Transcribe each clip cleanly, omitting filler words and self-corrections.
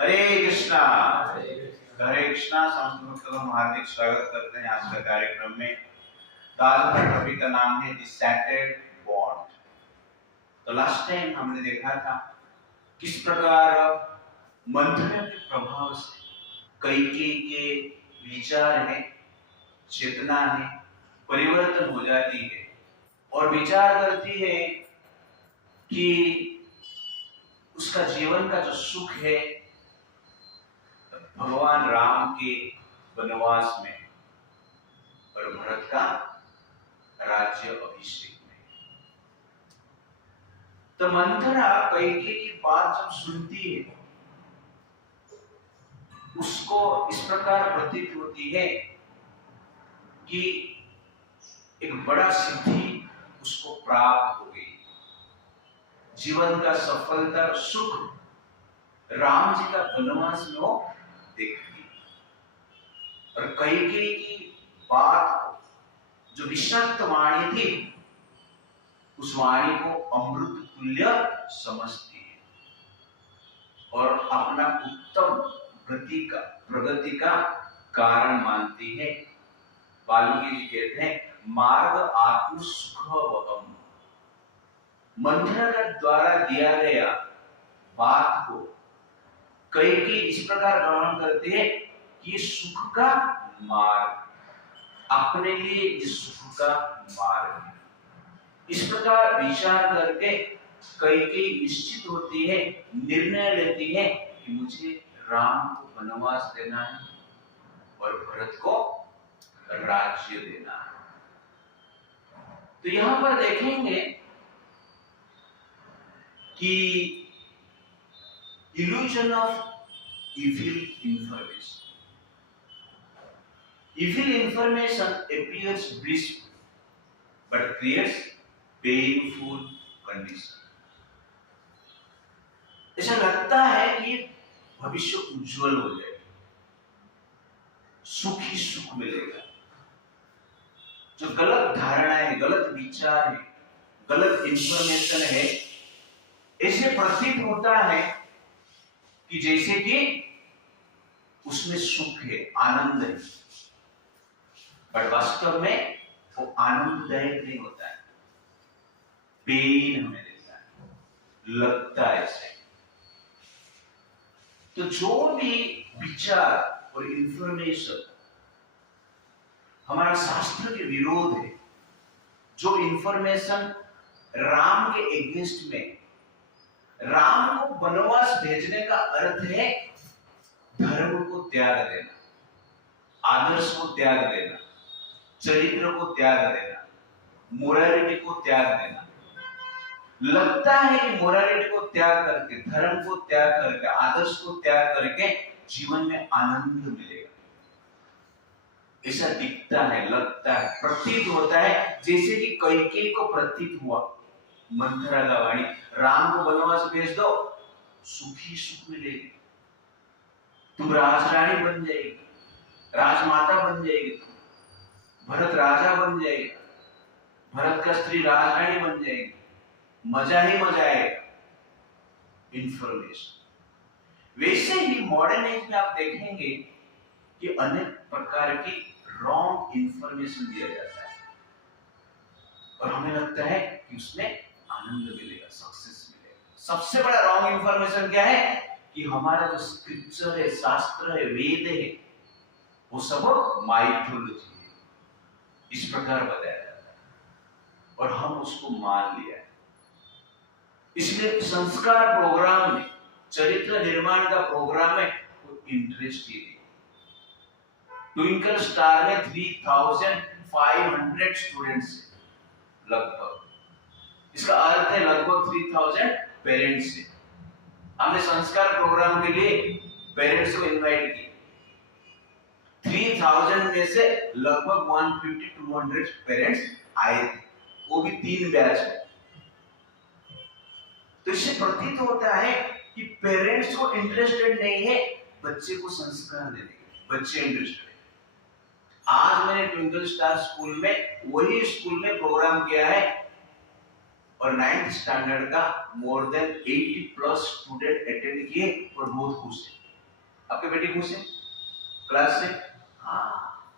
हरे कृष्णा। हरे कृष्णा। समस्त भक्तों का हम हार्दिक स्वागत करते हैं आज का कार्यक्रम में। तो आज का टॉपिक का नाम है द सैक्रेड बॉन्ड। तो लास्ट टाइम हमने देखा था किस प्रकार मंथन के प्रभाव से कैकेयी के विचार है, चेतना है, परिवर्तन हो जाती है और विचार करती है कि उसका जीवन का जो सुख है भगवान राम के वनवास में और भरत का राज्य अभिषेक में। तो मंथरा कैकेयी की बात जब सुनती है उसको इस प्रकार प्रतीत होती है कि एक बड़ा सिद्धि उसको प्राप्त हो गई। जीवन का सफलता सुख राम जी का वनवास में वो देखती और कैकेयी की बात जो विषक्त वाणी थी उस वाणी को अमृत तुल्य समझती है और अपना उत्तम प्रगति का कारण मानती है। वाल्मीकि जी कहते हैं मार्ग आत्म सुखवहम। मंथरा के द्वारा दिया गया बात को कैकेयी इस प्रकार ग्रहण करती है कि सुख का मार्ग, अपने लिए इस सुख का मार्ग है। इस प्रकार विचार करके कैकेयी निश्चित होती है, निर्णय लेती है कि मुझे राम को वनवास देना है और भरत को राज्य देना है। तो यहां पर देखेंगे कि illusion of evil information. Evil information appears blissful but creates painful condition. ऐसा लगता है कि भविष्य उज्जवल हो जाएगा, सुख ही सुख मिलेगा। जो गलत धारणा है, गलत विचार है, गलत इंफॉर्मेशन है, ऐसे प्रतीत होता है कि जैसे कि उसमें सुख है, आनंद है, पर वास्तव में वो आनंददायक नहीं होता है, पेन हमें देता है, लगता है ऐसे। तो जो भी विचार और इंफॉर्मेशन हमारा शास्त्र के विरोध है, जो इंफॉर्मेशन राम के एगेंस्ट में, राम को वनवास भेजने का अर्थ है धर्म को त्याग देना, आदर्श को त्याग देना, चरित्र को त्याग देना, मोरालिटी को त्याग देना। लगता है कि मोरालिटी को त्याग करके, धर्म को त्याग करके, आदर्श को त्याग करके जीवन में आनंद मिलेगा, ऐसा दिखता है, लगता है, प्रतीत होता है। जैसे कि कैकेयी को प्रतीत हुआ मंथरा का वाणी, राम को वनवास भेज दो, सुखी सुख मिलेगी, तुम राजरानी बन जाएगी, राजमाता बन जाएगी, तुम भरत राजा बन जाएगा, भरत का स्त्री राजरानी बन जाएगी, मजा ही मजा आएगा। इंफॉर्मेशन वैसे ही मॉडर्न एज में आप देखेंगे कि अनेक प्रकार की रॉन्ग इंफॉर्मेशन दिया जाता है और हमें लगता है कि उसमें आनंद मिलेगा, सक्सेस मिलेगा। सबसे बड़ा रॉन्ग इंफॉर्मेशन क्या है कि हमारा जो स्क्रिप्चर है, शास्त्र है, वेद है, वो सब माइथोलॉजी है, इस प्रकार बताया जाता है और हम उसको मान लिया है। इसलिए संस्कार प्रोग्राम में, चरित्र निर्माण का प्रोग्राम में कोई इंटरेस्ट ही नहीं। ट्विंकल स्टार में 3500 स्टूडेंट्स लगभग, इसका अर्थ है लगभग 3000 पेरेंट्स है। हमने संस्कार प्रोग्राम के लिए पेरेंट्स को इनवाइट किया, 3000 में से लगभग 150-200 पेरेंट्स आए थे, वो भी 3 बैच में। तो इससे प्रतीत होता है कि पेरेंट्स को इंटरेस्टेड नहीं है बच्चे को संस्कार देने के, बच्चे इंटरेस्टेड है। आज मैंने ट्विंकल स्टार स्कूल में, वही स्कूल में प्रोग्राम किया है और 9th स्टैंडर्ड का मोर देन 80+ स्टूडेंट अटेंड किए और बहुत खुश थे। आपके बेटी खुश है क्लास से? हाँ,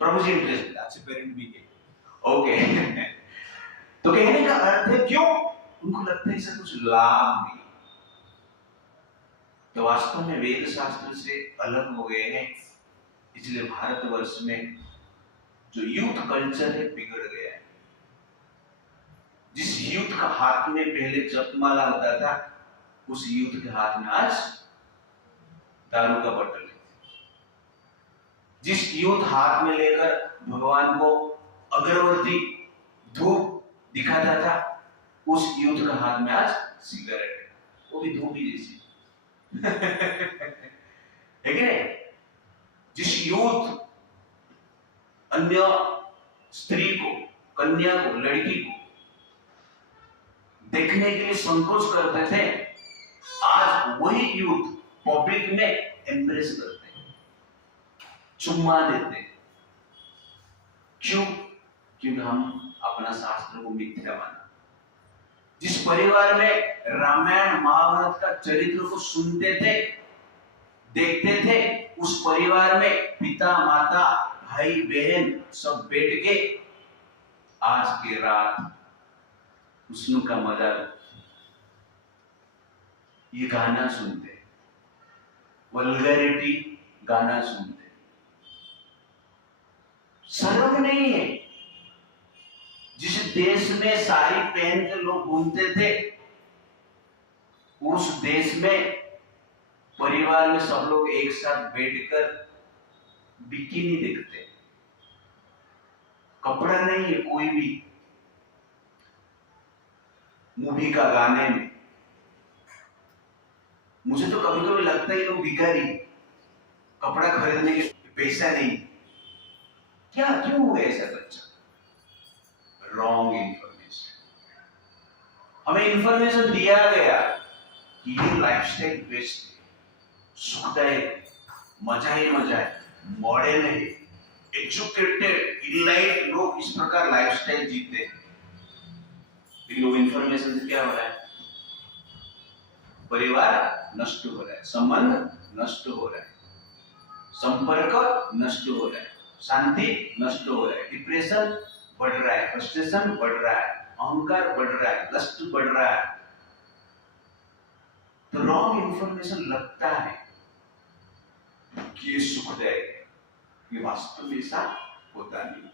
प्रभु जी इंटरेस्ट, अच्छे पेरेंट भी है। ओके तो कहने का अर्थ है क्यों उनको लगता है इससे कुछ लाभ नहीं, तो वास्तव में वेद शास्त्र से अलग हो गए हैं। इसलिए भारतवर्ष में जो यूथ कल्चर है बिगड़ गया है। जिस यूथ का हाथ में पहले जपमाला होता था, उस यूथ के हाथ में आज दारू का बॉटल है। जिस यूथ हाथ में लेकर भगवान को अगरबत्ती धूप दिखाता था, उस यूथ का हाथ में आज सिगरेट है, वो भी धूप ही जैसी है कि नहीं? जिस यूथ अन्य स्त्री को, कन्या को, लड़की को देखने के लिए संकोच करते थे, आज वही यूथ पब्लिक में एम्ब्रेस करते हैं, चुम्मा देते हैं। क्यों? क्योंकि हम अपना शास्त्र को मिथ्या माना। जिस परिवार में रामायण महाभारत का चरित्र को सुनते थे, देखते थे, उस परिवार में पिता माता भाई बहन सब बैठ के आज की रात हुस्न का मजा ये गाना सुनते, वल्गैरिटी गाना सुनते। शर्म नहीं है। जिस देश में साड़ी पहन के लोग घूमते थे, उस देश में परिवार में सब लोग एक साथ बैठकर बिकिनी देखते, कपड़ा नहीं है कोई भी। मूवी का गाने में मुझे तो कभी कभी लगता है ये लोग भिखारी, कपड़ा खरीदने के पैसा नहीं। क्या क्यों हुआ ऐसा? बच्चा रॉन्ग इंफॉर्मेशन। हमें इंफॉर्मेशन दिया गया कि ये लाइफस्टाइल बेस्ट है, सुखदायक, मजा ही मजा है, मॉडर्न है, एजुकेटेड इलाइट लोग इस प्रकार लाइफस्टाइल जीते हैं। लोग इंफॉर्मेशन से क्या हो रहा है? परिवार नष्ट हो रहा है, संबंध नष्ट हो रहा है, संपर्क नष्ट हो रहा है, शांति नष्ट हो रहा है, डिप्रेशन बढ़ रहा है, फ्रस्ट्रेशन बढ़ रहा है, अहंकार बढ़ रहा है, लस्ट बढ़ रहा है। तो रॉन्ग इंफॉर्मेशन लगता है कि ये सुखदायक है, ये वास्तव में ऐसा होता नहीं,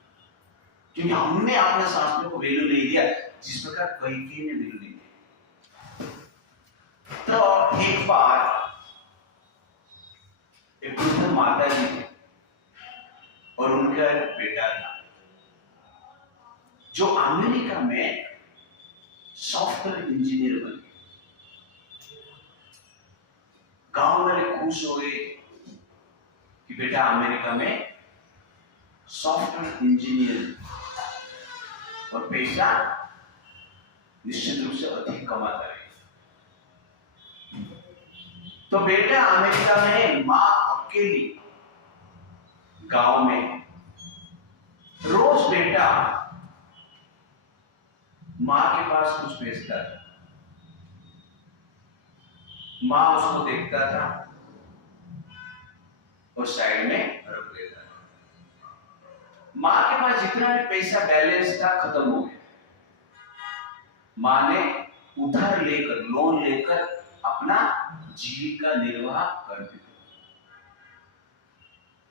क्योंकि हमने अपने शास्त्रों को वैल्यू नहीं दिया जिस प्रकार कैकेयी ने वैल्यू नहीं दिया। तो एक बार एक वृद्ध माता जी थे और उनका एक बेटा था जो अमेरिका में सॉफ्टवेयर इंजीनियर बन गया। गांव वाले खुश हो गए कि बेटा अमेरिका में सॉफ्टवेयर इंजीनियर और पैसा निश्चित रूप से अधिक कमाता है। तो बेटा अमेरिका में, मां अकेली गांव में। रोज बेटा मां के पास कुछ भेजता था, मां उसको देखता था और साइड में रख देता था। मां के पास जितना भी पैसा बैलेंस था खत्म हो गया। मां ने उधार लेकर, लोन लेकर अपना जीविका निर्वाह कर दी।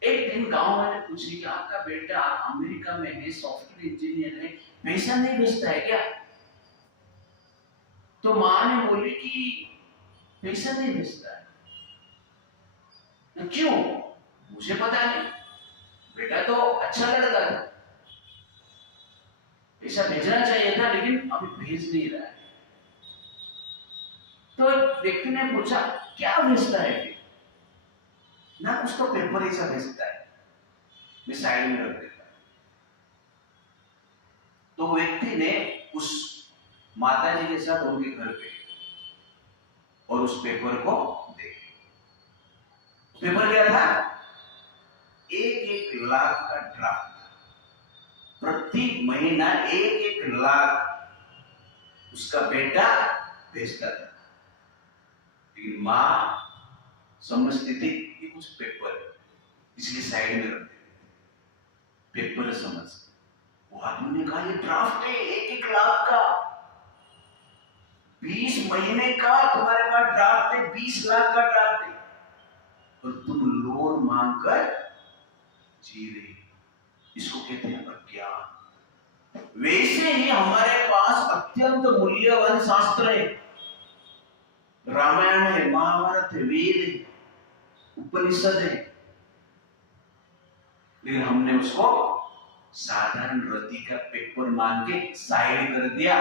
एक दिन गांव वाले पूछ रहे कि आपका बेटा अमेरिका में है, सॉफ्टवेयर इंजीनियर है, पैसा नहीं भेजता है क्या? तो मां ने बोली कि पैसा नहीं भेजता है। तो क्यों? मुझे पता नहीं, बेटा तो अच्छा लड़का था, पैसा भेजना चाहिए था, लेकिन अभी भेज नहीं रहा है। तो एक व्यक्ति ने पूछा क्या भेजता है? ना कुछ तो पेपर ऐसा भेजता है, मैं साइड में रख देता। तो व्यक्ति ने उस माता जी के साथ उनके घर पे और उस पेपर को देखा। पेपर क्या था? 1-1 लाख का ड्राफ्ट था। प्रति महीना 1-1 लाख उसका बेटा भेजता था। लेकिन मां समझती थी कि कुछ पेपर है, इसलिए साइड में रखते पेपर समझ। वो आदमी ने कहा ये ड्राफ्ट है 1-1 लाख का, 20 महीने का तुम्हारे पास ड्राफ्ट है, 20 लाख का ड्राफ्ट है, और तुम लोन मांगकर जी रही। इसको कहते हैं अज्ञान। वैसे ही हमारे पास अत्यंत मूल्यवान शास्त्र है, रामायण है, महाभारत है, वेद है, उपनिषद है, लेकिन हमने उसको साधारण रद्दी का पेपर मान के साइड कर दिया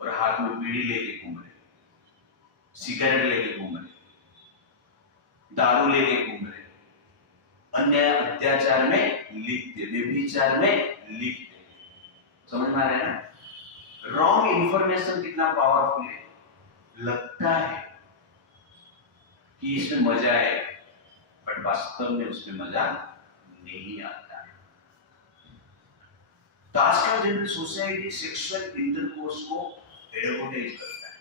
और हाथ में बीड़ी लेके घूम रहे, सिगरेट लेके घूम रहे, दारू लेके घूम रहे, अन्याय अत्याचार में लिप्त, व्यभिचार में लिप्त। समझ में आ रहा है ना? रॉन्ग इंफॉर्मेशन कितना पावरफुल है। लगता है कि इसमें मजा है, बट वास्तव में उसमें मजा नहीं आता है। तो आजकल जनरल सोसाइटी सेक्सुअल इंटरकोर्स को एडवर्टाइज करता है,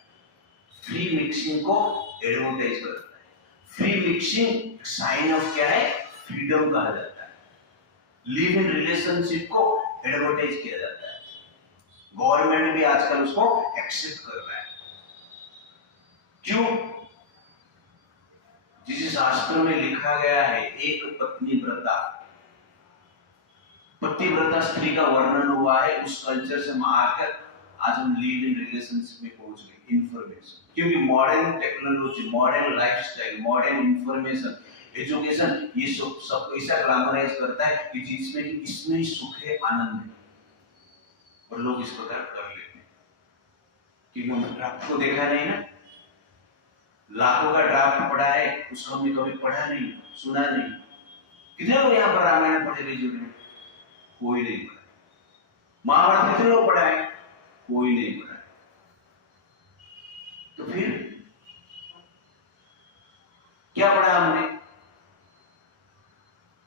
फ्री मिक्सिंग को एडवर्टाइज करता है। फ्री मिक्सिंग साइन ऑफ क्या है? फ्रीडम कहा जाता है। लिव इन रिलेशनशिप को एडवर्टाइज किया जाता है, गवर्नमेंट भी आजकल उसको एक्सेप्ट कर रहा है। क्यों? जिस शास्त्र में लिखा गया है एक पत्नी व्रता, पतिव्रता स्त्री का वर्णन हुआ है, उस कल्चर से हम आकर आज हम लिव इन रिलेशनशिप में पहुंच गए। इंफॉर्मेशन, क्योंकि modern technology, modern lifestyle, modern information, education, ये सब ऐसा ग्लैमराइज करता है कि जिसमें कि इसमें ही सुख है, आनंद है, और लोग इस प्रकार कर लेते हैं। क्योंकि हमने ड्राफ्ट को देखा नहीं ना, लाखों का ड्राफ्ट पढ़ा है, उसको हमने कभी पढ़ा नहीं, सुना नहीं। कितने लोग यहाँ पर रामायण पढ़े हुए जीवन में? कोई नहीं पढ़ा। महाभारत कितने लोग पढ़ा है? कोई नहीं पढ़ा। तो फिर क्या पढ़ा हमने?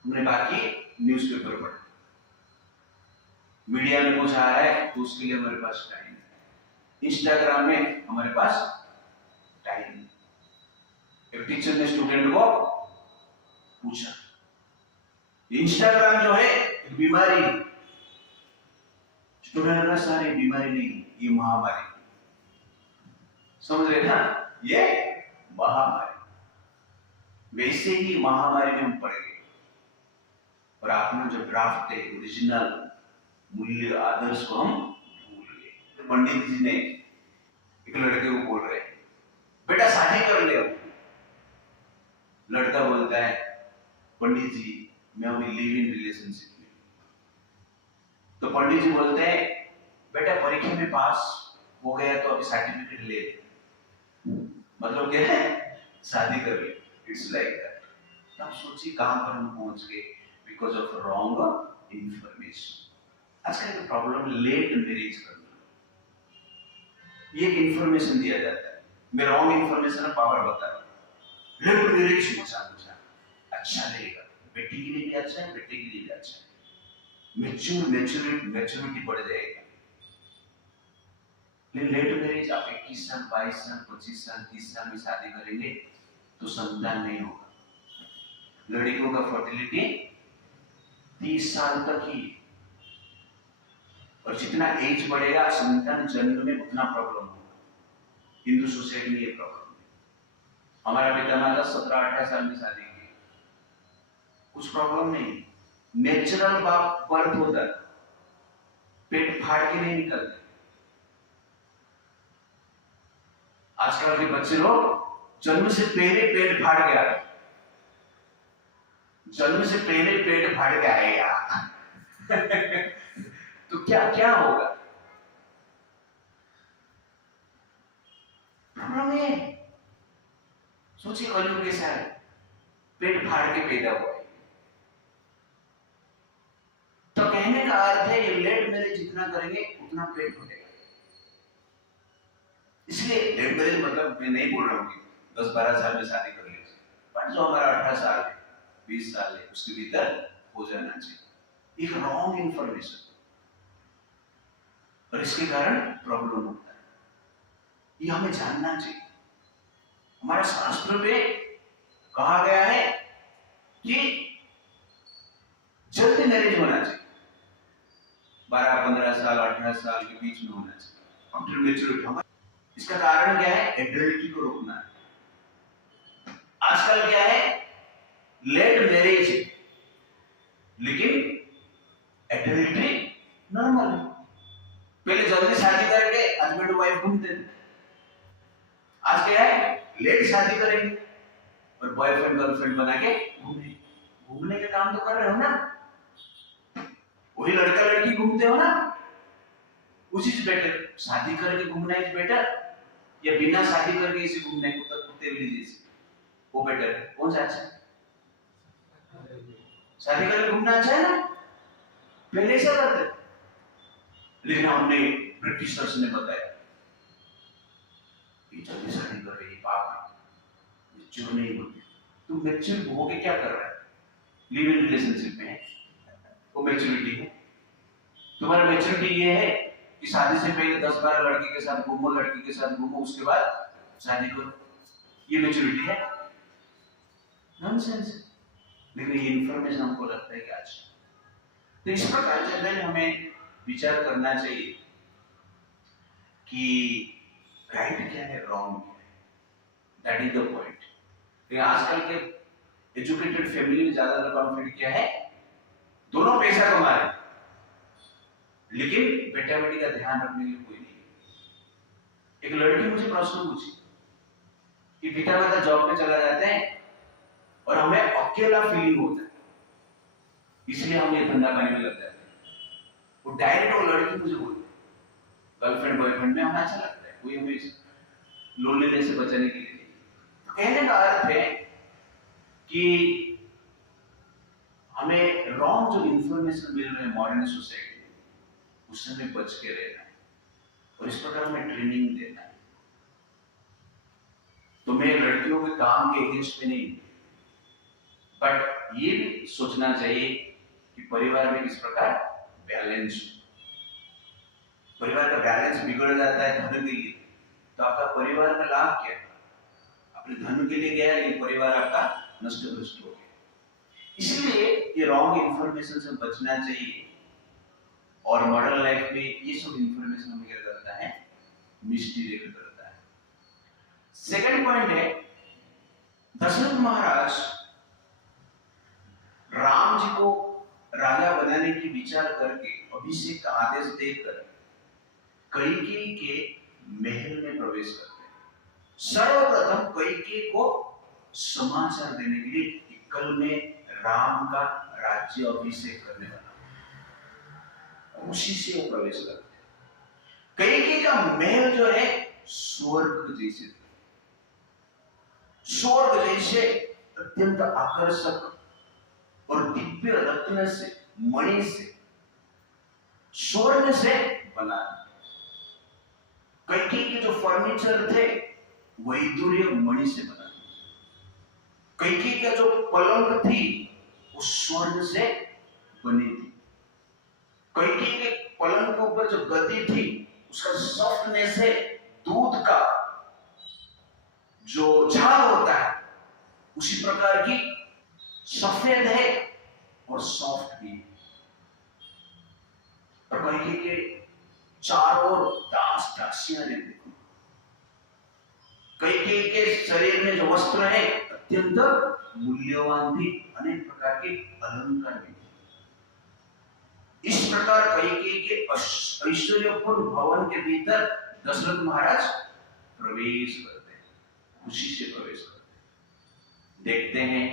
हमने बाकी न्यूज़पेपर पढ़ा, मीडिया में कुछ आ रहा है तो उसके लिए हमारे पास टाइम है, इंस्टाग्राम में हमारे पास टाइम है। एक टीचर ने स्टूडेंट को पूछा, इंस्टाग्राम जो है एक बीमारी, स्टूडेंट ने सारी बीमारी नहीं, ये महामारी। समझ रहे ना? ये महामारी। वैसे ही महामारी में हम पड़ गए, और अपना जो ड्राफ्ट है, ओरिजिनल मूल्य आदर्श को हम भूल गए। पंडित जी ने एक लड़के को बोल रहे, बेटा शादी कर ले। लड़का बोलता है, पंडित जी मैं अभी लिव इन रिलेशनशिप में। तो पंडित जी बोलते हैं, बेटा परीक्षा में पास हो गया तो अभी सर्टिफिकेट ले, मतलब क्या है? शादी कर ले। It's like that. अब सोचिए कहां पर हम पहुंच गए, बिकॉज ऑफ रॉन्ग इंफॉर्मेशन। आजकल का प्रॉब्लम लेट मैरिज करना, ये इंफॉर्मेशन दिया जाता है, मैं रॉन्ग इंफॉर्मेशन का पावर बता रहा हूं। लेट मैरिज मचा अच्छा रहेगा, बेटी के लिए भी अच्छा है, बेटे के लिए भी अच्छा है, मैच्योरिटी बढ़ जाएगा। लेकिन लेट मैरिज आप 21 साल, 22 साल, 25 साल, 30 साल में शादी करेंगे तो संतान नहीं होगा। लड़कियों का फर्टिलिटी 30 साल तक ही, और जितना एज बढ़ेगा संतान जन्म में उतना प्रॉब्लम होगा। हिंदू सोसाइटी में ये प्रॉब्लम है। हमारा पितामाता 17-18 साल में शादी की, कुछ प्रॉब्लम नहीं, नेचुरल बर्थ होता है, पेट फाड़ के नहीं निकलते। आजकल के बच्चे लोग जन्म से पहले पेट फाड़ के आए, जन्म से पहले पेट फाड़ के आएगा। तो क्या क्या होगा? सोचिए कलयुग कैसा है, पेट फाड़ के पैदा हुआ है। तो कहने का अर्थ है ये लेट मैरिज जितना करेंगे उतना पेट बढ़ेगा। इसलिए लेट मैरिज मतलब मैं नहीं बोल रहा हूँ कि 10-12 साल में शादी कर लीजिए, पर जो हमारा 18 साल है, 20 साल है, उसके भीतर हो जाना चाहिए। एक रॉन्ग इंफॉर्मेशन, और इसके कारण प्रॉब्लम होता है, ये हमें जानना चाहिए। हमारा शास्त्र पे कहा गया है कि जल्दी मैरिज होना चाहिए, 12-15 साल 18 साल के बीच में होना चाहिए, आफ्टर मैच्योरिटी। इसका कारण क्या है? एडल्ट्री को रोकना है। आजकल क्या है? लेट मैरिज, लेकिन एडल्ट्री नॉर्मल है। पहले जल्दी शादी करके हस्बैंड वाइफ घूमते थे, आज क्या है? लेट शादी करेंगे और बॉयफ्रेंड गर्लफ्रेंड बना के घूमने का काम तो कर रहे हो ना, वही लड़का लड़की घूमते हो ना, उसी से बेटर शादी करके घूमना इज बेटर, या बिना शादी करके इसे घूमने कुत्ते बिल्ली जैसे, वो बेटर है? कौन सा अच्छा है? शादी करके घूमना अच्छा है ना, पहले ऐसा करते। लेकिन हमने ब्रिटिशर्स ने बताया ये जल्दी शादी कर रही है, पाप है, मैच्योर नहीं होती। तुम मैच्योर हो के क्या कर रहा है? लिव इन रिलेशनशिप में है, वो मैच्योरिटी है। तुम्हारा मैच्योरिटी ये है कि शादी से पहले 10-12 लड़की के साथ घूमो, लड़की के साथ घूमो, उसके बाद शादी करो, ये मैच्योरिटी है? नॉनसेंस। लेकिन ये इंफॉर्मेशन हमको लगता है कि अच्छा, तो इस प्रकार जनरल हमें विचार करना चाहिए कि राइट क्या है, रॉन्ग क्या है, दैट इज द पॉइंट। लेकिन आजकल के एजुकेटेड फैमिली में ज्यादातर कॉन्फ्लिक्ट क्या है? दोनों पैसा कमा रहे, लेकिन बेटा बेटी का ध्यान रखने के लिए कोई नहीं। एक लड़की मुझे प्रश्न पूछी कि पिता माता जॉब पे चला जाते हैं और हमें अकेला फीलिंग होता है, इसलिए हम ये धंधा करने में लग जाते हैं। वो डायरेक्ट वो लड़की मुझे बोलती है, गर्लफ्रेंड बॉयफ्रेंड में हमें अच्छा लगता है, कोई हमें लोनलीनेस से बचाने के लिए नहीं। तो कहने का अर्थ है कि हमें रॉन्ग जो इंफॉर्मेशन मिल रहे हैं मॉडर्न सोसाइटी में, उससे हमें बच के रहना है और इस प्रकार हमें ट्रेनिंग देना है। तो मैं लड़कियों के काम के अगेंस्ट में नहीं, बट ये भी सोचना चाहिए कि परिवार में किस प्रकार बैलेंस, परिवार का बैलेंस बिगड़ जाता है धन के लिए, तो आपका परिवार का लाभ क्या है? अपने धन के लिए गया लेकिन परिवार आपका नष्ट भ्रष्ट हो गया। इसलिए ये रॉन्ग इंफॉर्मेशन से बचना चाहिए और मॉडर्न लाइफ में ये सब इंफॉर्मेशन हमें क्या करता है? मिसडायरेक्ट करता है। सेकंड पॉइंट है, दशरथ महाराज राम जी को राजा बनाने की विचार करके अभिषेक का आदेश देकर कैकेयी के महल में प्रवेश करते हैं। सर्वप्रथम कैकेयी को समाचार देने के लिए कि कल में राम का राज्य अभिषेक करने वाला, उसी से वो प्रवेश करते हैं। कैकेयी का महल जो है स्वर्ग जैसे, स्वर्ग जैसे अत्यंत आकर्षक और दिव्य रत्न से, मणि से, स्वर्ण से बना। कैकेयी के जो फर्नीचर थे वैदूर्य मणि से बना। कैकेयी का जो पलंग थी वो स्वर्ण से बनी थी। कैकेयी के पलंग के ऊपर जो गद्दी थी उसका सॉफ्टनेस है दूध का जो झाग होता है उसी प्रकार की सफेद है और सॉफ्ट भी। और कैकेयी के चारों ओर दास दासियां रहती थी। कैकेयी के शरीर में जो वस्त्र है अत्यंत मूल्यवान भी, अनेक प्रकार के अलंकार भी। इस प्रकार कैकेयी के ऐश्वर्यपूर्ण भवन के भीतर दशरथ महाराज प्रवेश करते हैं, खुशी से प्रवेश करते हैं। देखते हैं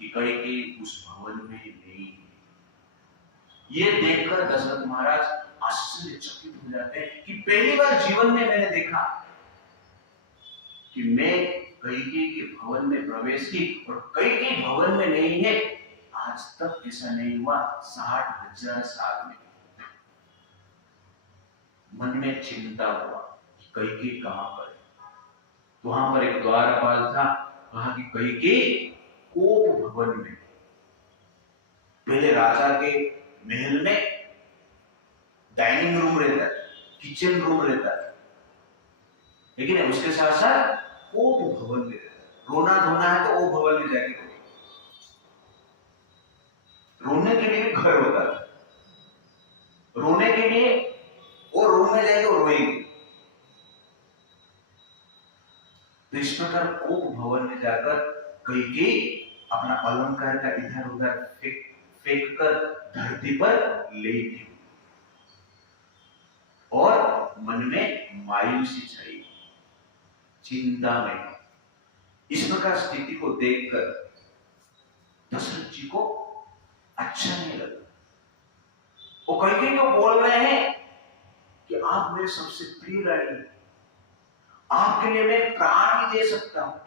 कि कैकेयी उस भवन में नहीं है। ये देखकर दशरथ महाराज आश्चर्यचकित हो जाते हैं कि पहली बार जीवन में मैंने देखा कि मैं कैकेयी के भवन में प्रवेश की और कैकेयी भवन में नहीं है। आज तक ऐसा नहीं हुआ 60,000 साल में। मन में चिंता हुआ कि कैकेयी कहां पर है। तो वहां पर एक द्वारपाल था, कहा कि कैकेयी कोप भवन में। पहले राजा के महल में डाइनिंग रूम रहता है, किचन रूम रहता है, लेकिन उसके साथ साथ कोप भवन में रहता है। रोना धोना है तो वो भवन में जाके रोए। रोने के लिए घर होता है, रोने के लिए वो रूम में जाएंगे और रोएंगे। तो इस प्रकार कोप भवन में जाकर कैकेयी अपना अलंकार का इधर उधर फेंक कर धरती पर लेटी और मन में मायूसी छाई, चिंता में। इस प्रकार स्थिति को देखकर दशरथ जी को अच्छा नहीं लगा। वो कैकेयी को बोल रहे हैं कि आप मेरे सबसे प्रिय रानी, आपके लिए मैं प्राण भी दे सकता हूं,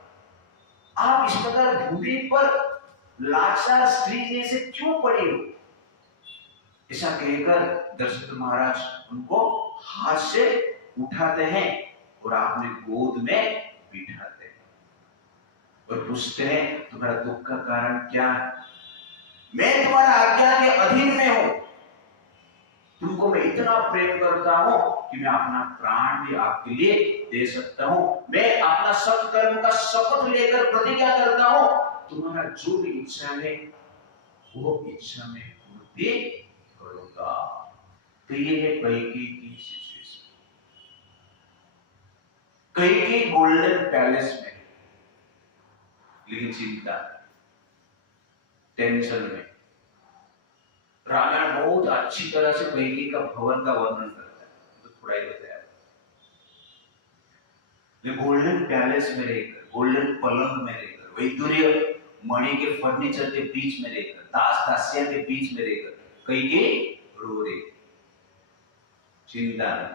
आप इस प्रकार धूरी पर लाचार स्त्री जैसे क्यों पड़े हो? ऐसा कहकर दशरथ महाराज उनको हाथ से उठाते हैं और आपने गोद में बिठाते हैं और पूछते हैं तुम्हारा दुख का कारण क्या है? मैं तुम्हारा आज्ञा के अधीन में हूं, तुमको मैं इतना प्रेम करता हूं कि मैं अपना प्राण भी आपके लिए दे सकता हूं। मैं अपना सत्कर्म का शपथ लेकर प्रतिज्ञा करता हूं, तुम्हारा जो भी इच्छा है वो इच्छा में पूर्ति करूंगा। तो ये है कैकेयी की सिचुएशन। कैकेयी गोल्डन पैलेस में, लेकिन चिंता, टेंशन में। रामायण बहुत अच्छी तरह से कैकेयी का भवन का वर्णन करता है, तो थोड़ा ही बताया। गोल्डन पैलेस में रहकर, गोल्डन पलंग में रहकर, वैदुर्य मणि के फर्नीचर के बीच में रहकर, दास दासिया के बीच में रहकर कैकेयी रो रही, चिंता में।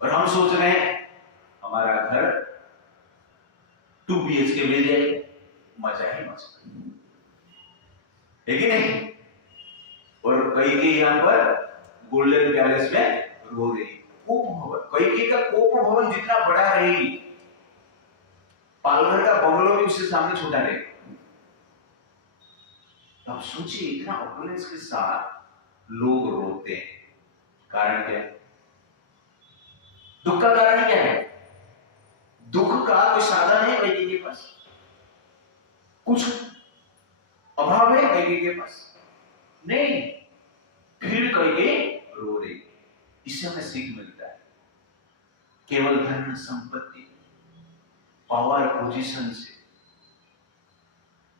और हम सोच रहे हैं हमारा घर 2 BHK मिल जाए, मजा ही मजा, है कि नहीं? और कैकेयी यहां पर गोल्डन पैलेस में रो रही। कोप भवन, कैकेयी का कोप भवन जितना बड़ा रहेगी, पालघर का बंगलो भी उससे सामने छोटा रहेगा। तो आप सोचिए इतना ऑपुलेंस के साथ लोग रोते हैं, कारण क्या है? दुख का कारण क्या है? दुख का कोई साधन है कैकेयी के पास? कुछ अभाव है कैकेयी के पास? नहीं, फिर कैकेयी रो रही। इससे हमें सीख मिलता है, केवल धन संपत्ति पावर पोजीशन से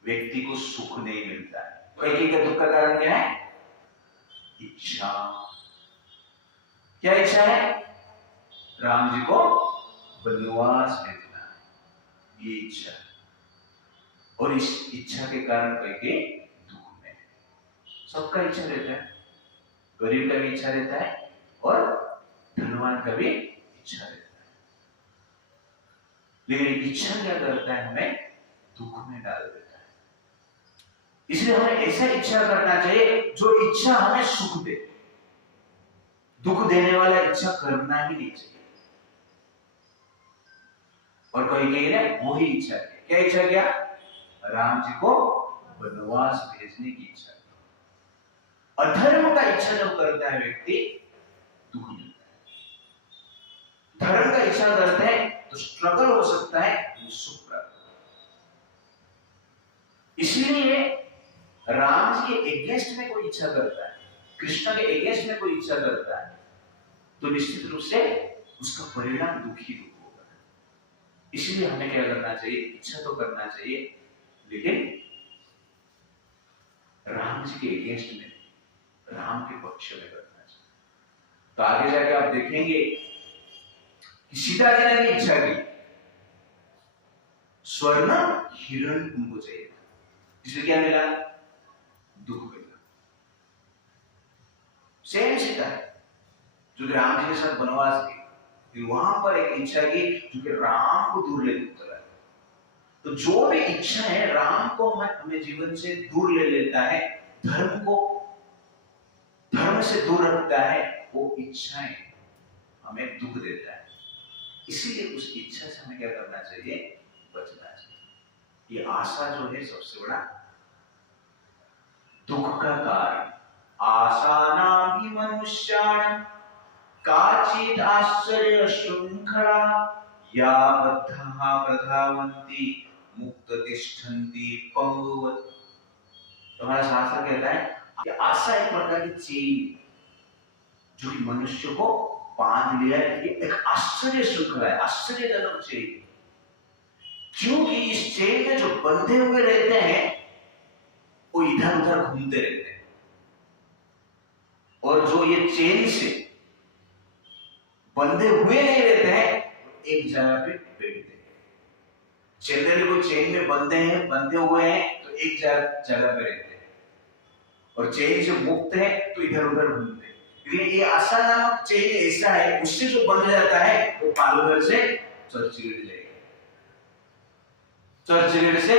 व्यक्ति को सुख नहीं मिलता है। कैकेयी का दुख का कारण क्या है? इच्छा। क्या इच्छा है? राम जी को वनवास भेजना, ये इच्छा है। और इस इच्छा के कारण कैकेयी दुख में। सबका इच्छा रहता है, गरीब का भी इच्छा रहता है और धनवान का भी इच्छा रहता है, लेकिन इच्छा क्या करता है? हमें दुख में डाल देता है। इसलिए हमें ऐसा इच्छा करना चाहिए जो इच्छा हमें सुख दे। दुख देने वाला इच्छा करना ही नहीं चाहिए। और कैकेयी ने वही इच्छा की। क्या इच्छा किया? राम जी को वनवास भेजने की इच्छा। अधर्म का इच्छा जब करता है व्यक्ति, दुख मिलता है। धर्म का इच्छा करते हैं तो स्ट्रगल हो सकता है, सुख प्राप्त। इसलिए राम जी के अगेंस्ट में कोई इच्छा करता है, कृष्ण के अगेंस्ट में कोई इच्छा करता है, तो निश्चित रूप से उसका परिणाम दुखी होगा। इसलिए हमें क्या करना चाहिए? इच्छा तो करना चाहिए, लेकिन राम जी के अगेंस्ट में, राम के पक्ष में करना चाहिए। तो आगे जाके आप देखेंगे कि सीता जी ने भी इच्छा की, स्वर्ण हिरण उनको चाहिए, इसलिए क्या मिला? दुख मिला। सेम सीता है जो राम जी के साथ वनवास गई, वहां पर एक इच्छा की जो कि राम को दूर ले चला। तो जो भी इच्छा है राम को हमें जीवन से दूर ले लेता है, धर्म को धर्म से दूर रखता है, वो इच्छाएं हमें दुख देता है। इसीलिए उस इच्छा से हमें क्या करना चाहिए? बचना चाहिए। ये आशा जो है सबसे बड़ा दुख का कारण। आशानां हि मनुष्याणां काचित् आश्चर्य श्रृंखला या बद्धाः प्रधावन्ति मुक्त तिष्ठन्ति पंगुवत्। हमारा शास्त्र कहता है कि आशा एक प्रकार की चेन जो कि मनुष्य को बांध लिया है। ये एक आश्चर्य श्रृंखला है, आश्चर्यजनक चेन। क्योंकि इस चेन में जो बंधे हुए रहते हैं वो इधर उधर घूमते रहते हैं, और जो ये चेन से बंधे हुए नहीं रहते हैं एक जगह पे बैठते हैं। जनरली कोई चेन में बंधे हुए हैं तो एक जगह पे रहते हैं, और चेन से मुक्त है तो इधर उधर घूमते हैं। लेकिन ये आशा नामक चेन ऐसा है, उससे जो बंध जाता है वो पालुगर से चर्चगेट जाएगा, चर्चगेट से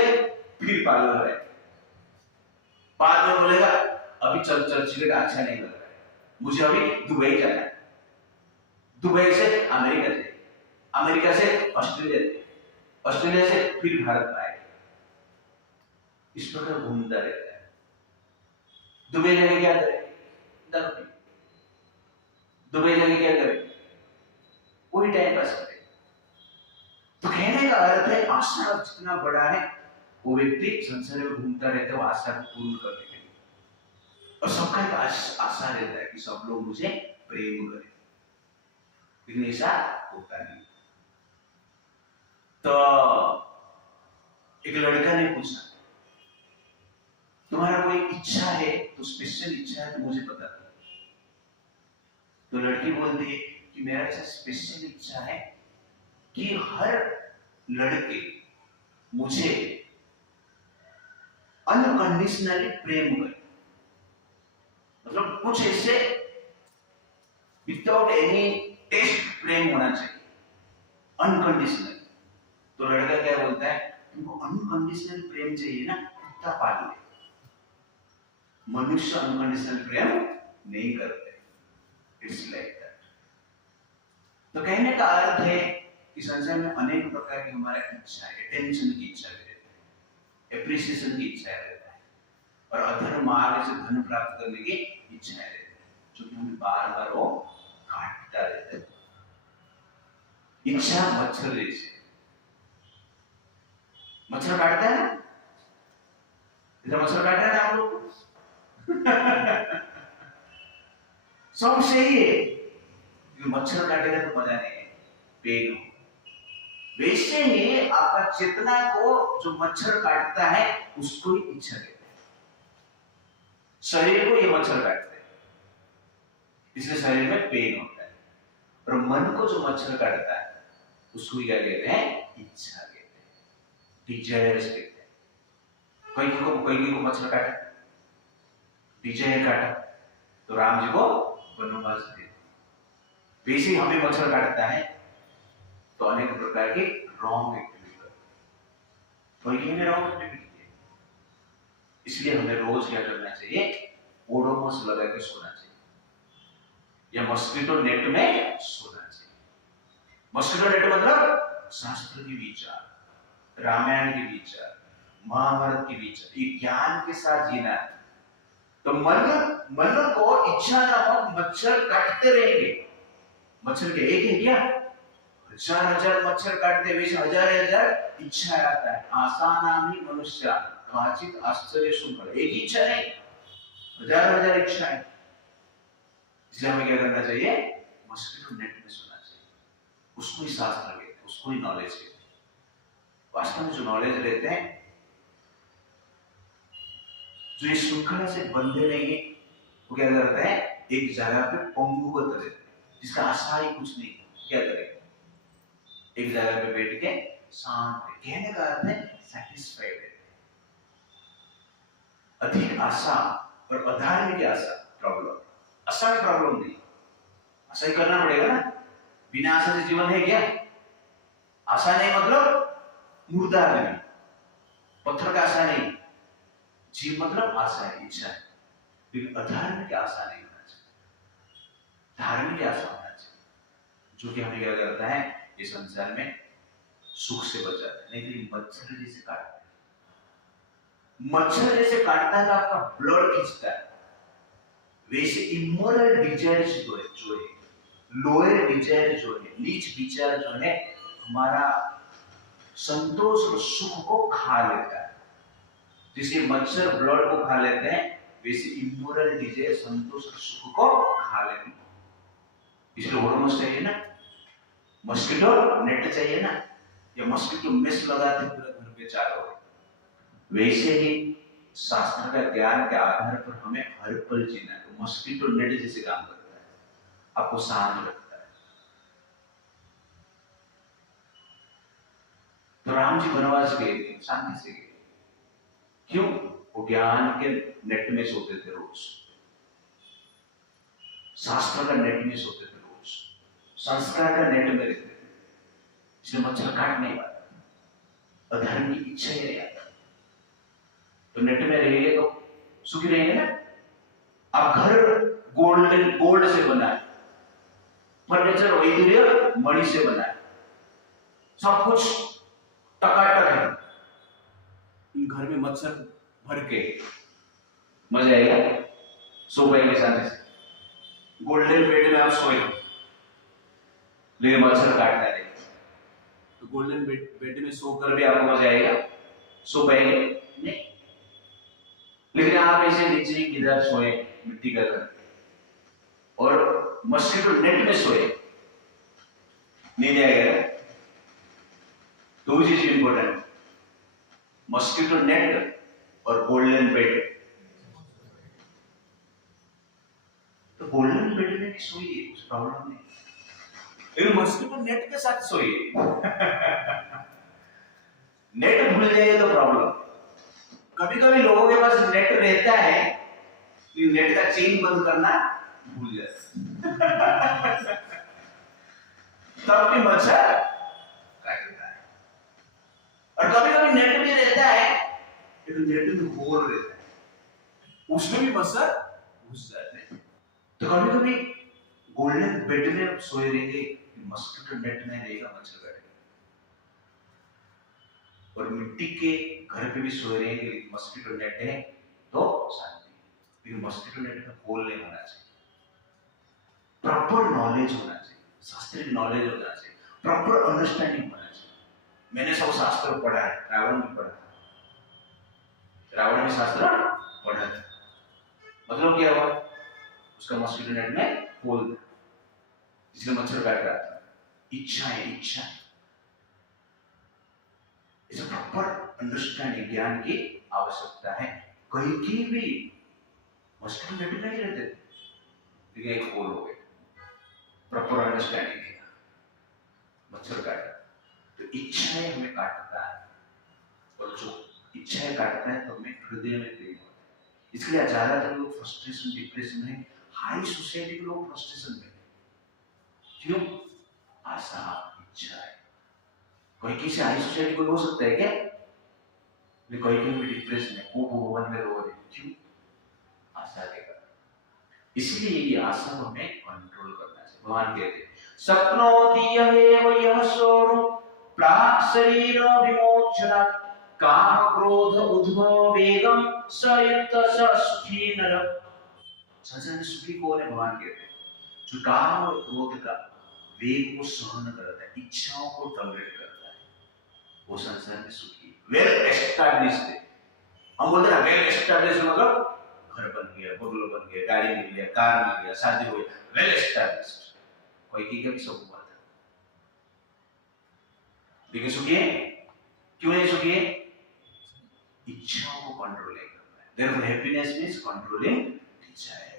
फिर पालुगर है। बाद में बोलेगा अभी चर्चगेट अच्छा नहीं लग रहा है, मुझे अभी दुबई जाना है, दुबई से अमेरिका जाए, अमेरिका से ऑस्ट्रेलिया जाए, ऑस्ट्रेलिया से फिर भारत आएगा। इस प्रकार घूमता रहता है। दुबई जाके क्या करे? दारू पी। दुबई जाके क्या करे? वही टाइम पास करे। तो कहने का अर्थ है आशा जितना बड़ा है वो व्यक्ति संसार में घूमता रहता है वो आशा को पूर्ण करने के लिए, और सबका एक आशा रहता है कि सब लोग मुझे प्रेम करें, लेकिन ऐसा होता नहीं। तो एक लड़का ने पूछा तुम्हारा कोई इच्छा है तो स्पेशल इच्छा है तो मुझे बता दो। तो लड़की बोलती है कि मेरा ऐसा स्पेशल इच्छा है कि हर लड़के मुझे अनकंडीशनली प्रेम करे, मतलब कुछ ऐसे विदाउट एनी टेस्ट प्रेम होना चाहिए, अनकंडीशनल। तो लड़का क्या बोलता है, तुमको अनकंडीशनल प्रेम चाहिए ना, कुत्ता पाल ले। मनुष्य अनकंडीशनल प्रेम नहीं करते। It's like that. तो कहने का अर्थ है कि संसार में अनेक प्रकार की हमारा इच्छा है, अटेंशन की इच्छा रहती है, एप्रिसिएशन की इच्छा रहती है, और अधर्म मार्ग से धन प्राप्त करने की इच्छा रहती है, जो कि हमें बार बार वो काटता रहता है। इच्छा मच्छर जैसे, मच्छर काटता है ना, इधर मच्छर काट रहा है आप लोग सब सही है, मच्छर काटेगा तो मजा नहीं है, पेन हो। वैसे ही आपका चेतना को जो मच्छर काटता है उसको ही इच्छा कहते हैं। शरीर को ये मच्छर काटते हैं, इसलिए शरीर में पेन होता है, और मन को जो मच्छर काटता है उसको क्या कहते हैं? इच्छा कहते हैं, डिजायर्स कहते हैं। कई को मच्छर काटा, डिजायर काटा, तो राम जी को वनवास दे। वैसे हमें मच्छर काटता है तो अनेक प्रकार के रॉन्ग एक्टिविटी करते हैं, तो ये रॉन्ग एक्टिविटी है। इसलिए हमें रोज क्या करना चाहिए? ओडोमोस लगा के सोना चाहिए, या मस्कीटो नेट में सोना चाहिए। मस्कीटो नेट मतलब शास्त्र की विचार, रामायण की विचार, महाभारत की विचार, ये ज्ञान के साथ जीना है। तो मन को इच्छा नामक मच्छर काटते रहेंगे। मच्छर के एक है क्या? हजार हजार मच्छर काटते, वैसे हजार इच्छा आता है। आशा नाम ही मनुष्य काचित आश्चर्य श्रृंखला, एक ही इच्छा नहीं, हजार इच्छा है। इसलिए हमें क्या करना चाहिए? मस्कीटो नेट में सोना चाहिए। उसको ही शास्त्र कहते हैं, उसको ही नॉलेज कहते हैं। वास्तव में जो नॉलेज रहते हैं, जो इस श्रृंखला से बंधे नहीं है, वो क्या करते हैं? एक जगह पे पंगुवत रहते हैं, जिसका आशा ही कुछ नहीं, क्या करेंगे? एक जगह पे बैठ के शांत है। कहने का अर्थ है सैटिस्फाइड है। अधिक आशा और अधार्मिक आशा प्रॉब्लम, आशा की प्रॉब्लम नहीं, आशा ही करना पड़ेगा ना, बिना आशा से जीवन है क्या? आशा नहीं मतलब मुर्दा नहीं, पत्थर का आशा नहीं, जीव मतलब आशा है, इच्छा है। लेकिन अधार्मिक आशा नहीं होना चाहिए, धार्मिक आशा होना चाहिए, जो कि हमें क्या करता है? ये संसार में सुख से बचाता है। नहीं तो मच्छर जैसे काटता है, मच्छर जैसे काटता है तो आपका ब्लड खींचता है। वैसे इमोरल डिजायर्स जो है लोअर डिजायर जो है, नीच विचार जो है, हमारा संतोष और सुख को खा लेता है। जैसे मच्छर ब्लड को खा लेते हैं, वैसे इमोरल चीजें संतोष और सुख को खा लेती हैं। इसलिए ओडोमस चाहिए ना, मस्किटो नेट चाहिए ना, या मस्किटो मेस लगाते हैं पूरे घर पे चारों ओर। वैसे ही शास्त्र का ज्ञान के आधार पर हमें हर पल जीना है। तो मस्किटो नेट जैसे काम करता है, आपको शांत रखता है। तो राम जी वनवास गए थे, शांति से गए। क्यों? वो ज्ञान के नेट में सोते थे रोज, शास्त्र का नेट में सोते थे रोज, संस्कार का नेट में रहते थे, इसलिए मच्छर काट नहीं पाता, अधर्म की इच्छा ही नहीं आता। तो नेट में रहेंगे तो सुखी रहेंगे ना। अब घर गोल्ड से बना है, फर्नीचर वैदुर्य मणि से बना है, सब कुछ टकाटक है, घर में मच्छर भर के मजा आएगा? सो पाएंगे शांति से। गोल्डन बेड में आप सोए, लेकिन मच्छर काटना नहीं, तो गोल्डन बेड में सोकर भी आपको मजा आएगा? सो पाएंगे नहीं। लेकिन आप ऐसे नीचे किधर सोए, मिट्टी का घर, और मस्किटो नेट में सोए, नींद आएगा? दो चीज इंपॉर्टेंट, मस्किटो नेट और गोल्डन बेड। तो गोल्डन बेड में सोइए, कुछ प्रॉब्लम नहीं, लेकिन मस्किटो नेट के साथ सोइए। नेट भूल जाइए तो प्रॉब्लम। कभी कभी लोगों के पास नेट रहता है, लेकिन नेट का चेन बंद करना भूल जाते, तब भी मच्छर काटता है। और कभी कभी नेट भी रहता है, लेकिन नेट में होल रहता है, उसमें भी मच्छर घुस जाते हैं। तो कभी कभी गोल्डन बेड में सोए रहेंगे, मस्किटो नेट में रहेगा, मच्छर काटेगा। और मिट्टी के घर पे भी सोए रहेंगे, मस्किटो नेट है तो शांति, लेकिन मस्किटो नेट में होल नहीं होना चाहिए। प्रॉपर नॉलेज होना चाहिए, शास्त्रीय नॉलेज होना चाहिए, प्रॉपर अंडरस्टैंडिंग होना चाहिए। मैंने सब शास्त्र पढ़ा है, रावण भी पढ़ा था, रावण भी शास्त्र पढ़ा था, मतलब क्या हुआ? उसका मस्किटो नेट में होल था, इसलिए मच्छर काट रहा था। इच्छा इसे प्रॉपर अंडरस्टैंडिंग, ज्ञान की आवश्यकता है। कहीं की भी मस्किटो नेट में नहीं रहते, लेकिन एक होल हो गए, प्रॉपर अंडरस्टैंडिंग है, मच्छर काटा। तो इच्छाएं हमें काटता है, और जो इच्छाएं काटता है तो हमें हृदय में प्रेम होता है। इसलिए ज्यादातर लोग फ्रस्ट्रेशन, डिप्रेशन में, हाई सोसाइटी के लोग फ्रस्ट्रेशन में, क्यों? आशा, इच्छा है। कोई किसी हाई सोसाइटी को हो सकता है क्या? कोई कोई डिप्रेशन है, वो भगवान में रो रहे, क्यों? आशा के कारण। इसलिए ये आशा को हमें कंट्रोल करना चाहिए। भगवान कहते हैं सप्नोति यमेव यः सोरो प्राक् शरीर विमोचनात् काम क्रोध उद्भव वेगम स युक्तः स सुखी नरः। सज्जन सुखी कौन है? भगवान कहते हैं जो काम और क्रोध का वेग को सहन करता है, इच्छाओं को टॉलरेट करता है, वो संसार में सुखी, वेल एस्टैब्लिश्ड है। हम बोलते हैं वेल एस्टैब्लिश्ड मतलब घर बन गया, बंगलो बन गया, गाड़ी मिल गया, कार मिल गया, शादी हो गई, वेल एस्टैब्लिश्ड। कोई की भी सब हुआ था, लेकिन सुखी है? क्यों नहीं सुखी है? इच्छाओं को कंट्रोल नहीं करता है। Therefore, happiness means controlling desire.